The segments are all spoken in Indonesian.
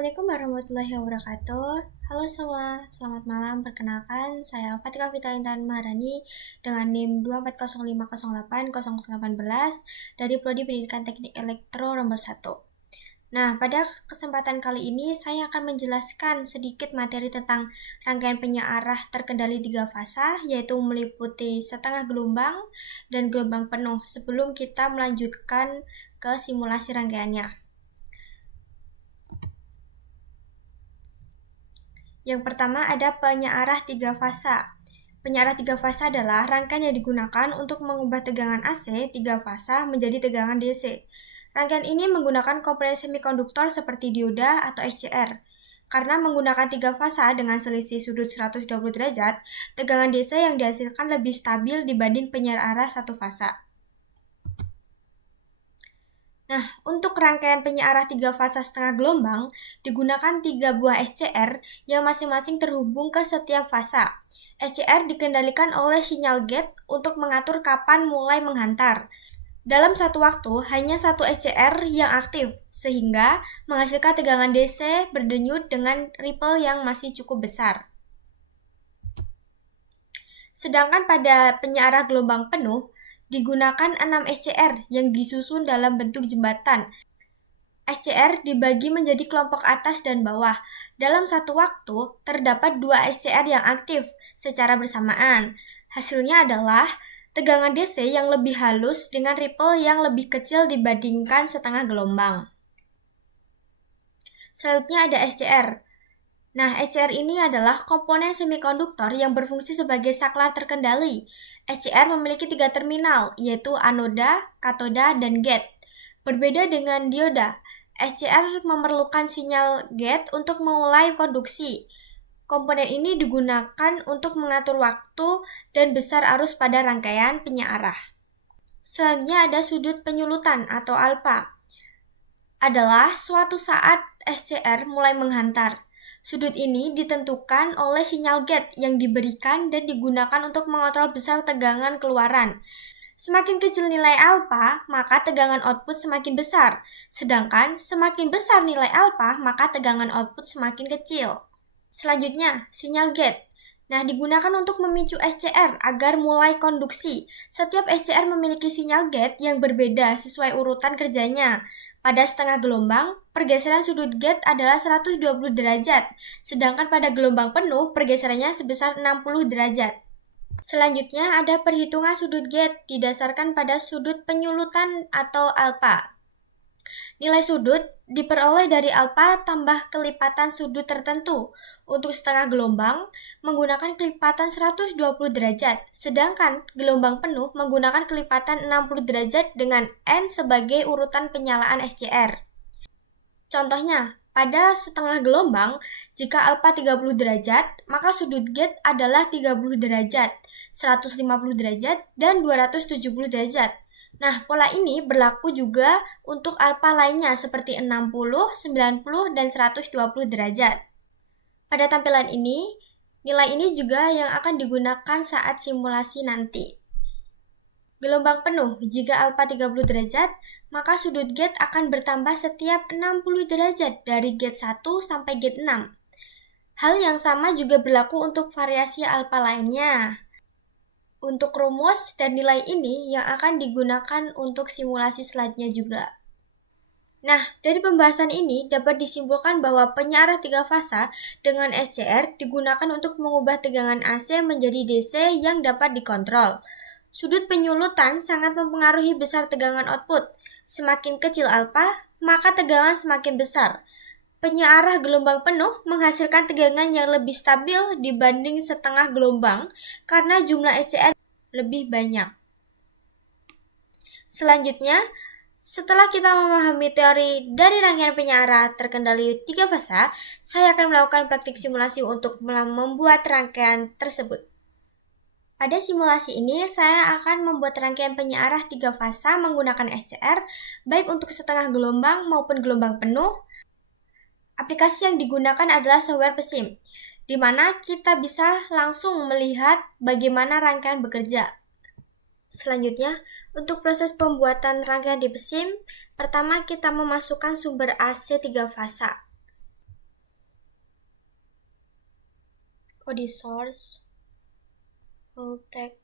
Assalamualaikum warahmatullahi wabarakatuh. Halo semua, selamat malam. Perkenalkan, saya Fatika Fitalintan Maharani dengan NIM 240508018 dari Prodi Pendidikan Teknik Elektro nomor 1. Nah, pada kesempatan kali ini saya akan menjelaskan sedikit materi tentang rangkaian penyearah terkendali 3 fasa, yaitu meliputi setengah gelombang dan gelombang penuh sebelum kita melanjutkan ke simulasi rangkaiannya. Yang pertama ada penyearah 3 fasa. Penyearah 3 fasa adalah rangkaian yang digunakan untuk mengubah tegangan AC 3 fasa menjadi tegangan DC. Rangkaian ini menggunakan komponen semikonduktor seperti dioda atau SCR. Karena menggunakan 3 fasa dengan selisih sudut 120 derajat, tegangan DC yang dihasilkan lebih stabil dibanding penyearah 1 fasa. Nah, untuk rangkaian penyearah 3 fasa setengah gelombang, digunakan 3 buah SCR yang masing-masing terhubung ke setiap fasa. SCR dikendalikan oleh sinyal gate untuk mengatur kapan mulai menghantar. Dalam satu waktu, hanya satu SCR yang aktif, sehingga menghasilkan tegangan DC berdenyut dengan ripple yang masih cukup besar. Sedangkan pada penyearah gelombang penuh, digunakan 6 SCR yang disusun dalam bentuk jembatan. SCR dibagi menjadi kelompok atas dan bawah. Dalam satu waktu, terdapat 2 SCR yang aktif secara bersamaan. Hasilnya adalah tegangan DC yang lebih halus dengan ripple yang lebih kecil dibandingkan setengah gelombang. Selanjutnya ada SCR. Nah, SCR ini adalah komponen semikonduktor yang berfungsi sebagai saklar terkendali. SCR memiliki 3 terminal, yaitu anoda, katoda, dan gate. Berbeda dengan dioda, SCR memerlukan sinyal gate untuk memulai konduksi. Komponen ini digunakan untuk mengatur waktu dan besar arus pada rangkaian penyearah. Selanjutnya ada sudut penyulutan atau alfa. Adalah suatu saat SCR mulai menghantar. Sudut ini ditentukan oleh sinyal gate yang diberikan dan digunakan untuk mengontrol besar tegangan keluaran. Semakin kecil nilai alfa, maka tegangan output semakin besar. Sedangkan semakin besar nilai alfa, maka tegangan output semakin kecil. Selanjutnya, sinyal gate. Nah, digunakan untuk memicu SCR agar mulai konduksi. Setiap SCR memiliki sinyal gate yang berbeda sesuai urutan kerjanya. Pada setengah gelombang, pergeseran sudut gate adalah 120 derajat, sedangkan pada gelombang penuh pergeserannya sebesar 60 derajat. Selanjutnya ada perhitungan sudut gate didasarkan pada sudut penyulutan atau alfa. Nilai sudut diperoleh dari alfa tambah kelipatan sudut tertentu. Untuk setengah gelombang menggunakan kelipatan 120 derajat, sedangkan gelombang penuh menggunakan kelipatan 60 derajat dengan N sebagai urutan penyalaan SCR. Contohnya, pada setengah gelombang, jika alfa 30 derajat, maka sudut gate adalah 30 derajat, 150 derajat, dan 270 derajat. Nah, pola ini berlaku juga untuk alfa lainnya seperti 60, 90, dan 120 derajat. Pada tampilan ini, nilai ini juga yang akan digunakan saat simulasi nanti. Gelombang penuh, jika alfa 30 derajat, maka sudut gate akan bertambah setiap 60 derajat dari gate 1 sampai gate 6. Hal yang sama juga berlaku untuk variasi alfa lainnya. Untuk rumus dan nilai ini yang akan digunakan untuk simulasi selanjutnya juga. Nah, dari pembahasan ini dapat disimpulkan bahwa penyearah 3 fasa dengan SCR digunakan untuk mengubah tegangan AC menjadi DC yang dapat dikontrol. Sudut penyulutan sangat mempengaruhi besar tegangan output. Semakin kecil alfa, maka tegangan semakin besar. Penyearah gelombang penuh menghasilkan tegangan yang lebih stabil dibanding setengah gelombang karena jumlah SCR lebih banyak. Selanjutnya, setelah kita memahami teori dari rangkaian penyearah terkendali 3 fasa, saya akan melakukan praktik simulasi untuk membuat rangkaian tersebut. Pada simulasi ini, saya akan membuat rangkaian penyearah 3 fasa menggunakan SCR, baik untuk setengah gelombang maupun gelombang penuh. Aplikasi yang digunakan adalah software PESIM, di mana kita bisa langsung melihat bagaimana rangkaian bekerja. Selanjutnya, untuk proses pembuatan rangkaian di PESIM, pertama kita memasukkan sumber AC 3 fasa. Oh, di source voltage.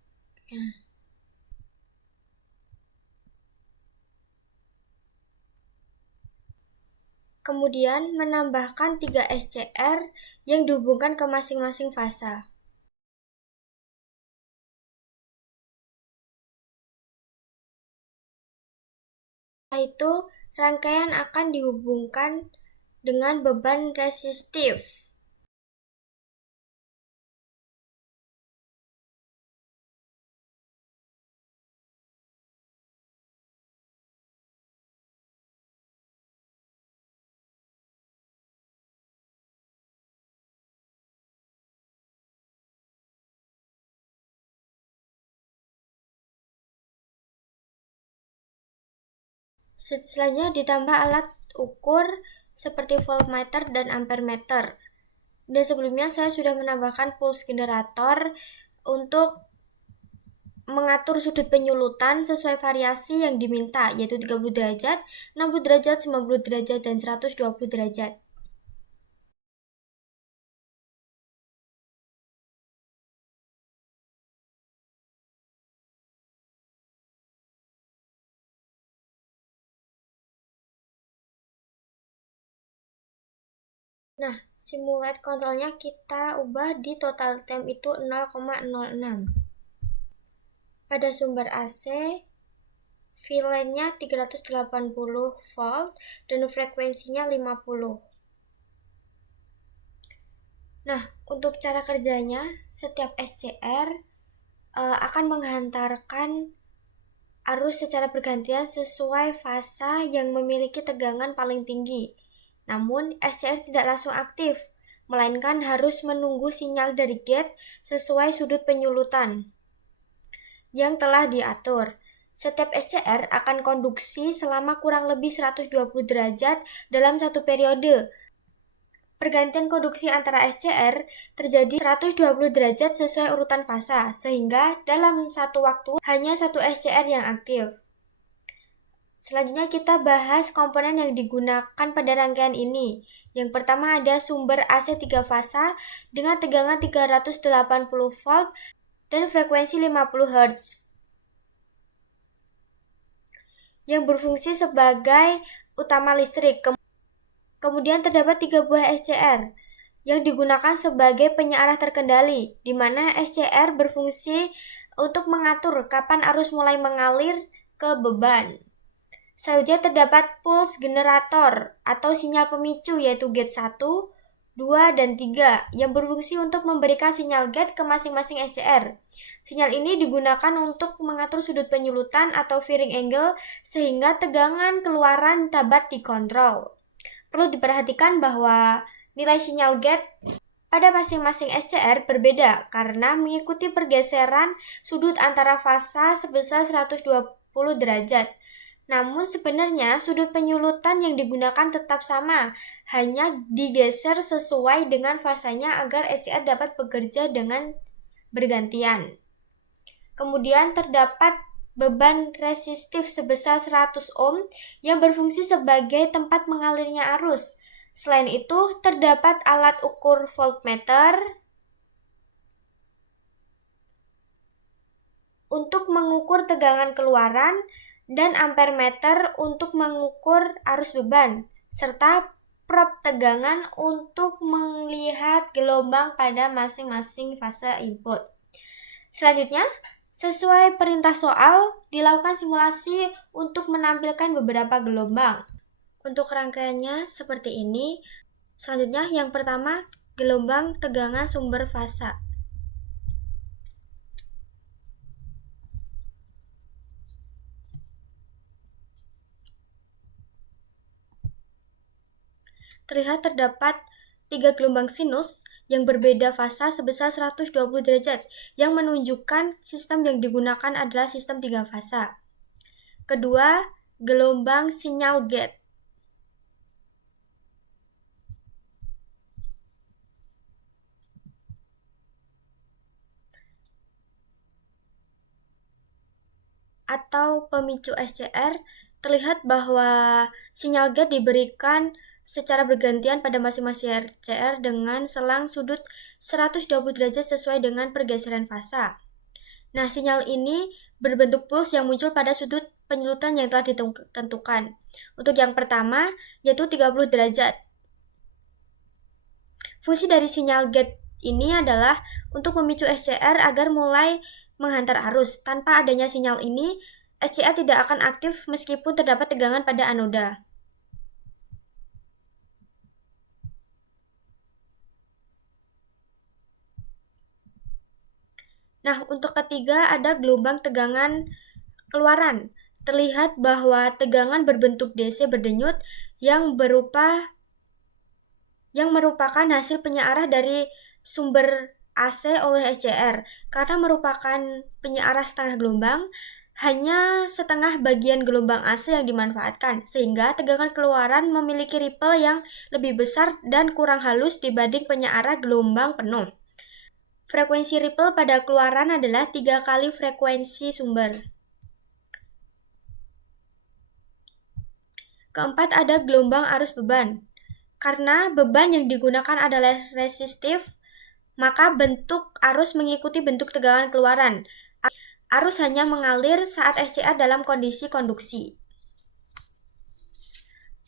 Kemudian menambahkan 3 SCR yang dihubungkan ke masing-masing fasa. Setelah itu, rangkaian akan dihubungkan dengan beban resistif. Selanjutnya ditambah alat ukur seperti voltmeter dan ampermeter. Dan sebelumnya saya sudah menambahkan pulse generator untuk mengatur sudut penyulutan sesuai variasi yang diminta, yaitu 30 derajat, 60 derajat, 90 derajat, dan 120 derajat. Nah, simulate kontrolnya kita ubah di total temp itu 0,06. Pada sumber AC, VLAN-nya 380 volt dan frekuensinya 50. Nah, untuk cara kerjanya, setiap SCR akan menghantarkan arus secara bergantian sesuai fasa yang memiliki tegangan paling tinggi. Namun, SCR tidak langsung aktif, melainkan harus menunggu sinyal dari gate sesuai sudut penyulutan yang telah diatur. Setiap SCR akan konduksi selama kurang lebih 120 derajat dalam satu periode. Pergantian konduksi antara SCR terjadi 120 derajat sesuai urutan fasa, sehingga dalam satu waktu hanya satu SCR yang aktif. Selanjutnya kita bahas komponen yang digunakan pada rangkaian ini. Yang pertama ada sumber AC 3 fasa dengan tegangan 380 volt dan frekuensi 50 Hz. Yang berfungsi sebagai utama listrik. Kemudian terdapat 3 buah SCR yang digunakan sebagai penyearah terkendali, di mana SCR berfungsi untuk mengatur kapan arus mulai mengalir ke beban. Selanjutnya terdapat pulse generator atau sinyal pemicu yaitu gate 1, 2, dan 3 yang berfungsi untuk memberikan sinyal gate ke masing-masing SCR. Sinyal ini digunakan untuk mengatur sudut penyulutan atau firing angle sehingga tegangan keluaran dapat dikontrol. Perlu diperhatikan bahwa nilai sinyal gate pada masing-masing SCR berbeda karena mengikuti pergeseran sudut antara fasa sebesar 120 derajat. Namun sebenarnya sudut penyulutan yang digunakan tetap sama, hanya digeser sesuai dengan fasanya agar SCR dapat bekerja dengan bergantian. Kemudian terdapat beban resistif sebesar 100 ohm yang berfungsi sebagai tempat mengalirnya arus. Selain itu, terdapat alat ukur voltmeter untuk mengukur tegangan keluaran dan ampermeter untuk mengukur arus beban, serta prob tegangan untuk melihat gelombang pada masing-masing fase input. Selanjutnya, sesuai perintah soal, dilakukan simulasi untuk menampilkan beberapa gelombang. Untuk rangkaiannya seperti ini. Selanjutnya, yang pertama, gelombang tegangan sumber fasa. Terlihat terdapat 3 gelombang sinus yang berbeda fasa sebesar 120 derajat yang menunjukkan sistem yang digunakan adalah sistem 3 fasa. Kedua, gelombang sinyal gate. Atau pemicu SCR, terlihat bahwa sinyal gate diberikan secara bergantian pada masing-masing SCR dengan selang sudut 120 derajat sesuai dengan pergeseran fasa. Nah, sinyal ini berbentuk pulse yang muncul pada sudut penyulutan yang telah ditentukan. Untuk yang pertama, yaitu 30 derajat. Fungsi dari sinyal gate ini adalah untuk memicu SCR agar mulai menghantar arus. Tanpa adanya sinyal ini, SCR tidak akan aktif meskipun terdapat tegangan pada anoda. Nah, untuk ketiga ada gelombang tegangan keluaran. Terlihat bahwa tegangan berbentuk DC berdenyut yang merupakan hasil penyearah dari sumber AC oleh SCR. Karena merupakan penyearah setengah gelombang, hanya setengah bagian gelombang AC yang dimanfaatkan, sehingga tegangan keluaran memiliki ripple yang lebih besar dan kurang halus dibanding penyearah gelombang penuh. Frekuensi ripple pada keluaran adalah 3 kali frekuensi sumber. Keempat ada gelombang arus beban. Karena beban yang digunakan adalah resistif, maka bentuk arus mengikuti bentuk tegangan keluaran. Arus hanya mengalir saat SCR dalam kondisi konduksi.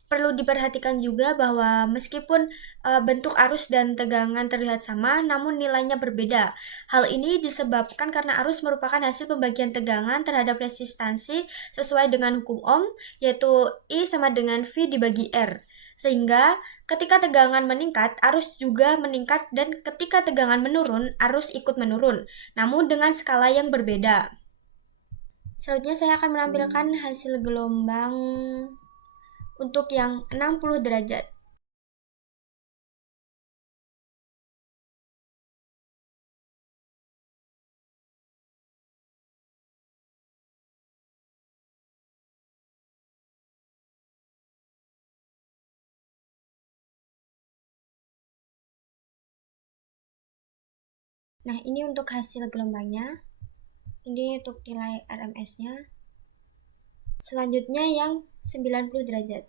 Perlu diperhatikan juga bahwa meskipun bentuk arus dan tegangan terlihat sama, namun nilainya berbeda. Hal ini disebabkan karena arus merupakan hasil pembagian tegangan terhadap resistansi sesuai dengan hukum Ohm, yaitu I sama dengan V dibagi R. Sehingga ketika tegangan meningkat, arus juga meningkat, dan ketika tegangan menurun, arus ikut menurun, namun dengan skala yang berbeda. Selanjutnya saya akan menampilkan hasil gelombang untuk yang 60 derajat. Nah, ini untuk hasil gelombangnya. Ini untuk nilai RMS-nya. Selanjutnya yang 90 derajat.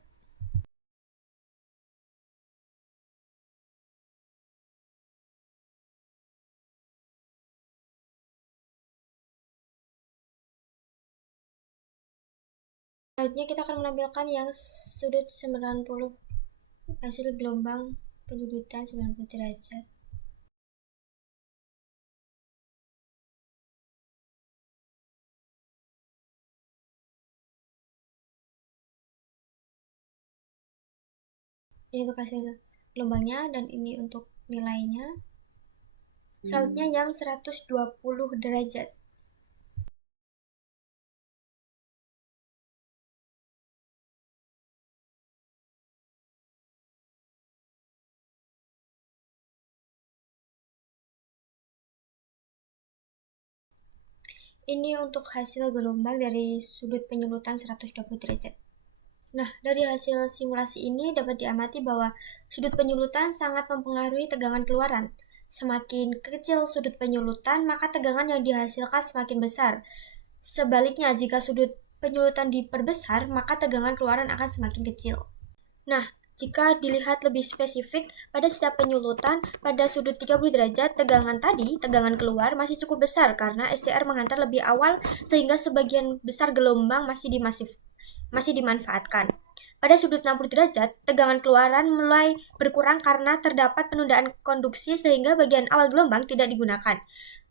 Selanjutnya kita akan menampilkan yang sudut 90, hasil gelombang penyudutan 90 derajat. Ini untuk hasil gelombangnya dan ini untuk nilainya. Selanjutnya yang 120 derajat. Ini untuk hasil gelombang dari sudut penyulutan 120 derajat. Nah, dari hasil simulasi ini dapat diamati bahwa sudut penyulutan sangat mempengaruhi tegangan keluaran. Semakin kecil sudut penyulutan, maka tegangan yang dihasilkan semakin besar. Sebaliknya, jika sudut penyulutan diperbesar, maka tegangan keluaran akan semakin kecil. Nah, jika dilihat lebih spesifik, pada setiap penyulutan pada sudut 30 derajat, tegangan keluar masih cukup besar karena SCR menghantar lebih awal sehingga sebagian besar gelombang masih dimanfaatkan. Pada sudut 60 derajat, tegangan keluaran mulai berkurang karena terdapat penundaan konduksi sehingga bagian awal gelombang tidak digunakan.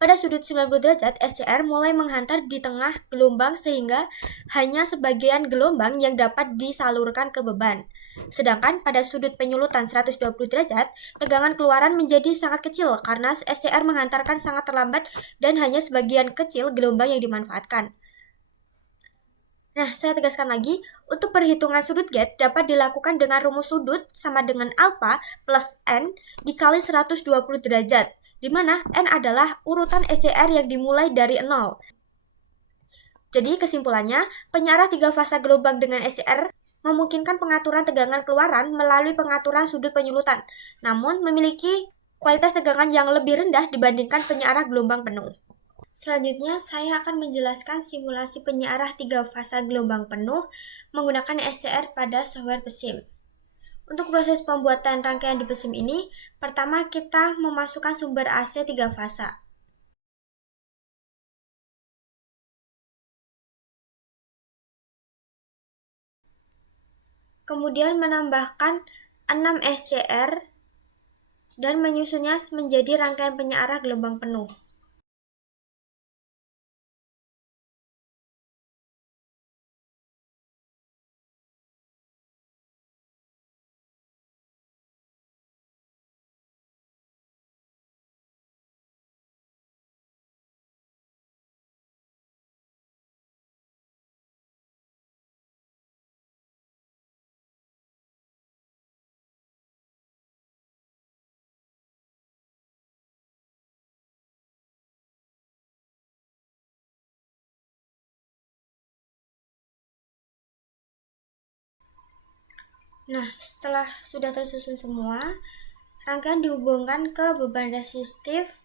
Pada sudut 90 derajat, SCR mulai menghantar di tengah gelombang sehingga hanya sebagian gelombang yang dapat disalurkan ke beban. Sedangkan pada sudut penyulutan 120 derajat, tegangan keluaran menjadi sangat kecil karena SCR menghantarkan sangat terlambat dan hanya sebagian kecil gelombang yang dimanfaatkan. Nah, saya tegaskan lagi, untuk perhitungan sudut gate dapat dilakukan dengan rumus sudut sama dengan alpha plus N dikali 120 derajat, di mana N adalah urutan SCR yang dimulai dari 0. Jadi kesimpulannya, penyearah 3 fasa gelombang dengan SCR memungkinkan pengaturan tegangan keluaran melalui pengaturan sudut penyulutan, namun memiliki kualitas tegangan yang lebih rendah dibandingkan penyearah gelombang penuh. Selanjutnya, saya akan menjelaskan simulasi penyearah 3 fasa gelombang penuh menggunakan SCR pada software PESIM. Untuk proses pembuatan rangkaian di pesim ini, pertama kita memasukkan sumber AC 3 fasa. Kemudian menambahkan 6 SCR dan menyusunnya menjadi rangkaian penyearah gelombang penuh. Nah, setelah sudah tersusun semua, rangkaian dihubungkan ke beban resistif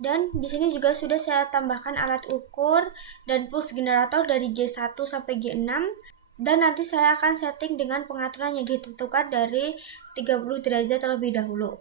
dan di sini juga sudah saya tambahkan alat ukur dan pulse generator dari G1 sampai G6 dan nanti saya akan setting dengan pengaturan yang ditentukan dari 30 derajat terlebih dahulu.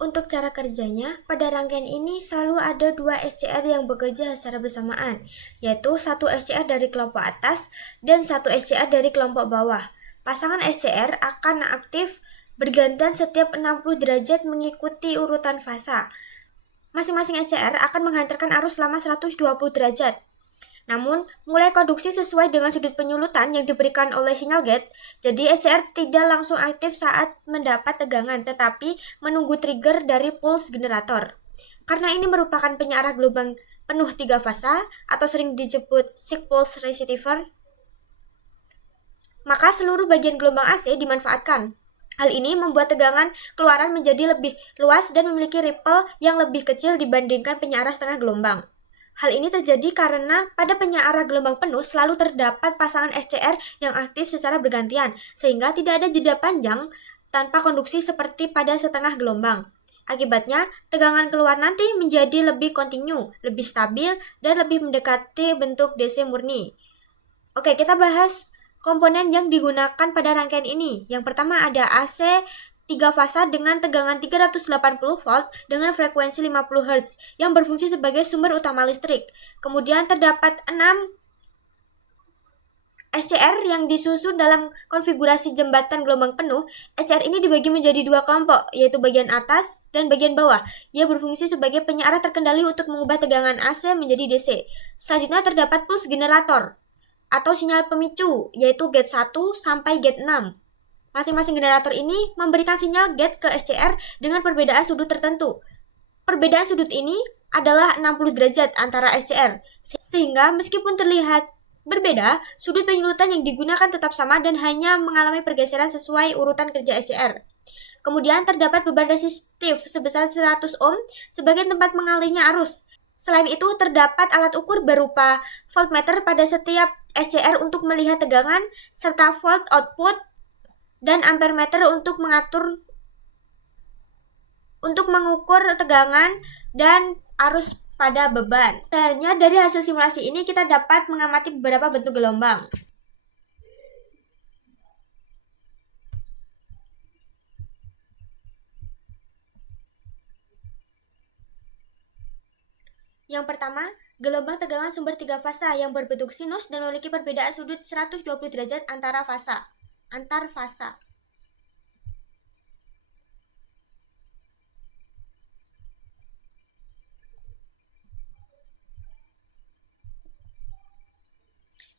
Untuk cara kerjanya, pada rangkaian ini selalu ada 2 SCR yang bekerja secara bersamaan, yaitu 1 SCR dari kelompok atas dan 1 SCR dari kelompok bawah. Pasangan SCR akan aktif bergantian setiap 60 derajat mengikuti urutan fasa. Masing-masing SCR akan menghantarkan arus selama 120 derajat. Namun, mulai konduksi sesuai dengan sudut penyulutan yang diberikan oleh sinyal gate, jadi SCR tidak langsung aktif saat mendapat tegangan, tetapi menunggu trigger dari pulse generator. Karena ini merupakan penyearah gelombang penuh 3 fasa, atau sering disebut Sick Pulse Receiver, maka seluruh bagian gelombang AC dimanfaatkan. Hal ini membuat tegangan keluaran menjadi lebih luas dan memiliki ripple yang lebih kecil dibandingkan penyearah setengah gelombang. Hal ini terjadi karena pada penyearah gelombang penuh selalu terdapat pasangan SCR yang aktif secara bergantian, sehingga tidak ada jeda panjang tanpa konduksi seperti pada setengah gelombang. Akibatnya, tegangan keluar nanti menjadi lebih kontinu, lebih stabil, dan lebih mendekati bentuk DC murni. Oke, kita bahas komponen yang digunakan pada rangkaian ini. Yang pertama ada AC 3 fasa dengan tegangan 380 volt dengan frekuensi 50 Hz yang berfungsi sebagai sumber utama listrik. Kemudian terdapat 6 SCR yang disusun dalam konfigurasi jembatan gelombang penuh. SCR ini dibagi menjadi 2 kelompok, yaitu bagian atas dan bagian bawah. Ia berfungsi sebagai penyearah terkendali untuk mengubah tegangan AC menjadi DC. Selanjutnya terdapat pulse generator atau sinyal pemicu, yaitu gate 1 sampai gate 6. Masing-masing generator ini memberikan sinyal gate ke SCR dengan perbedaan sudut tertentu. Perbedaan sudut ini adalah 60 derajat antara SCR, sehingga meskipun terlihat berbeda, sudut penyulutan yang digunakan tetap sama dan hanya mengalami pergeseran sesuai urutan kerja SCR. Kemudian terdapat beban resistif sebesar 100 ohm sebagai tempat mengalirnya arus. Selain itu, terdapat alat ukur berupa voltmeter pada setiap SCR untuk melihat tegangan, serta volt output dan ampermeter untuk mengukur tegangan dan arus pada beban. Selanjutnya, dari hasil simulasi ini kita dapat mengamati beberapa bentuk gelombang. Yang pertama, gelombang tegangan sumber 3 fasa yang berbentuk sinus dan memiliki perbedaan sudut 120 derajat antar fasa.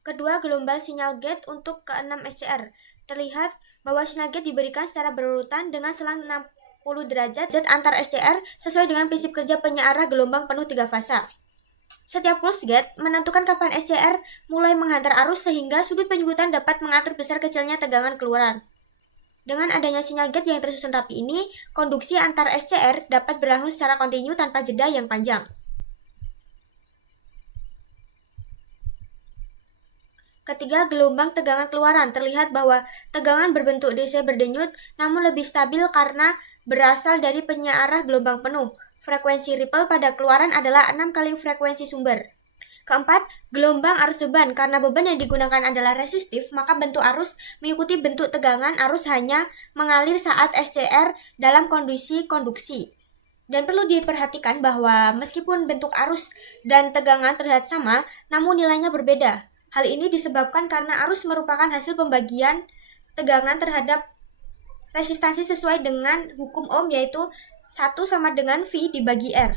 Kedua, gelombang sinyal gate untuk ke-6 SCR. Terlihat bahwa sinyal gate diberikan secara berurutan dengan selang 60 derajat antar SCR sesuai dengan prinsip kerja penyearah gelombang penuh 3 fasa. Setiap pulse gate menentukan kapan SCR mulai menghantar arus sehingga sudut penyulutan dapat mengatur besar kecilnya tegangan keluaran. Dengan adanya sinyal gate yang tersusun rapi ini, konduksi antar SCR dapat berlangsung secara kontinu tanpa jeda yang panjang. Ketiga, gelombang tegangan keluaran. Terlihat bahwa tegangan berbentuk DC berdenyut namun lebih stabil karena berasal dari penyearah gelombang penuh. Frekuensi ripple pada keluaran adalah 6 kali frekuensi sumber. Keempat, gelombang arus beban. Karena beban yang digunakan adalah resistif, maka bentuk arus mengikuti bentuk tegangan arus hanya mengalir saat SCR dalam kondisi konduksi. Dan perlu diperhatikan bahwa meskipun bentuk arus dan tegangan terlihat sama, namun nilainya berbeda. Hal ini disebabkan karena arus merupakan hasil pembagian tegangan terhadap resistansi sesuai dengan hukum Ohm, yaitu 1 sama dengan V dibagi R.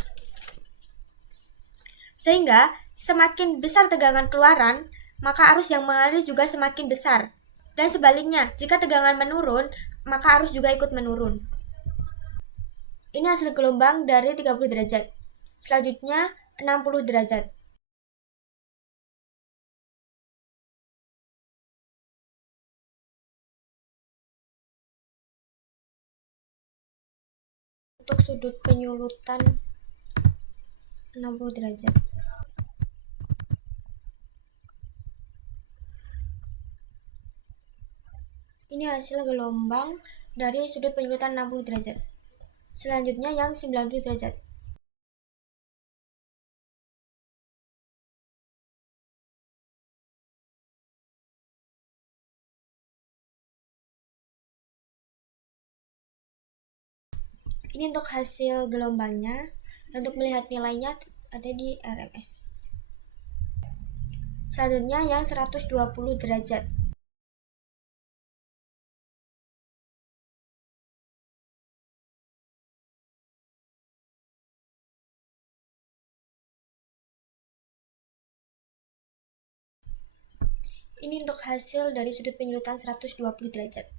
Sehingga semakin besar tegangan keluaran, maka arus yang mengalir juga semakin besar. Dan sebaliknya, jika tegangan menurun, maka arus juga ikut menurun. Ini hasil gelombang dari 30 derajat. Selanjutnya 60 derajat. Untuk sudut penyulutan 60 derajat. Ini hasil gelombang dari sudut penyulutan 60 derajat. Selanjutnya yang 90 derajat. Ini untuk hasil gelombangnya. Untuk melihat nilainya ada di RMS. Selanjutnya yang 120 derajat. Ini untuk hasil dari sudut penyulutan 120 derajat.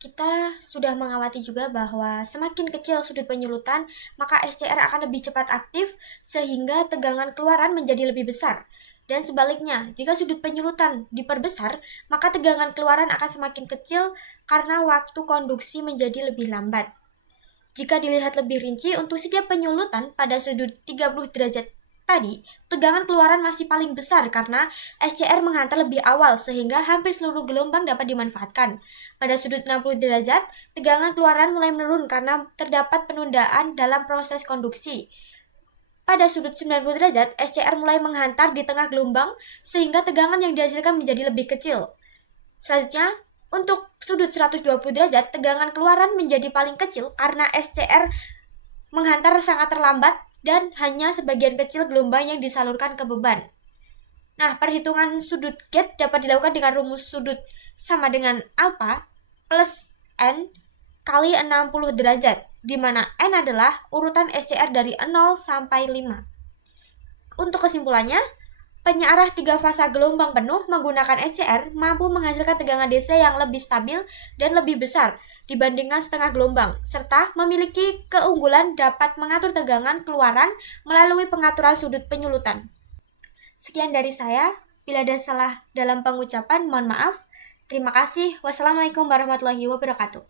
Kita sudah mengamati juga bahwa semakin kecil sudut penyulutan, maka SCR akan lebih cepat aktif sehingga tegangan keluaran menjadi lebih besar. Dan sebaliknya, jika sudut penyulutan diperbesar, maka tegangan keluaran akan semakin kecil karena waktu konduksi menjadi lebih lambat. Jika dilihat lebih rinci, untuk setiap penyulutan pada sudut 30 derajat tadi, tegangan keluaran masih paling besar karena SCR menghantar lebih awal sehingga hampir seluruh gelombang dapat dimanfaatkan. Pada sudut 60 derajat, tegangan keluaran mulai menurun karena terdapat penundaan dalam proses konduksi. Pada sudut 90 derajat, SCR mulai menghantar di tengah gelombang sehingga tegangan yang dihasilkan menjadi lebih kecil. Selanjutnya, untuk sudut 120 derajat, tegangan keluaran menjadi paling kecil karena SCR menghantar sangat terlambat dan hanya sebagian kecil gelombang yang disalurkan ke beban. Nah, perhitungan sudut gate dapat dilakukan dengan rumus sudut sama dengan alpha plus N kali 60 derajat, di mana N adalah urutan SCR dari 0 sampai 5. Untuk kesimpulannya, penyearah 3 fasa gelombang penuh menggunakan SCR mampu menghasilkan tegangan DC yang lebih stabil dan lebih besar dibandingkan setengah gelombang, serta memiliki keunggulan dapat mengatur tegangan keluaran melalui pengaturan sudut penyulutan. Sekian dari saya. Bila ada salah dalam pengucapan, mohon maaf. Terima kasih. Wassalamualaikum warahmatullahi wabarakatuh.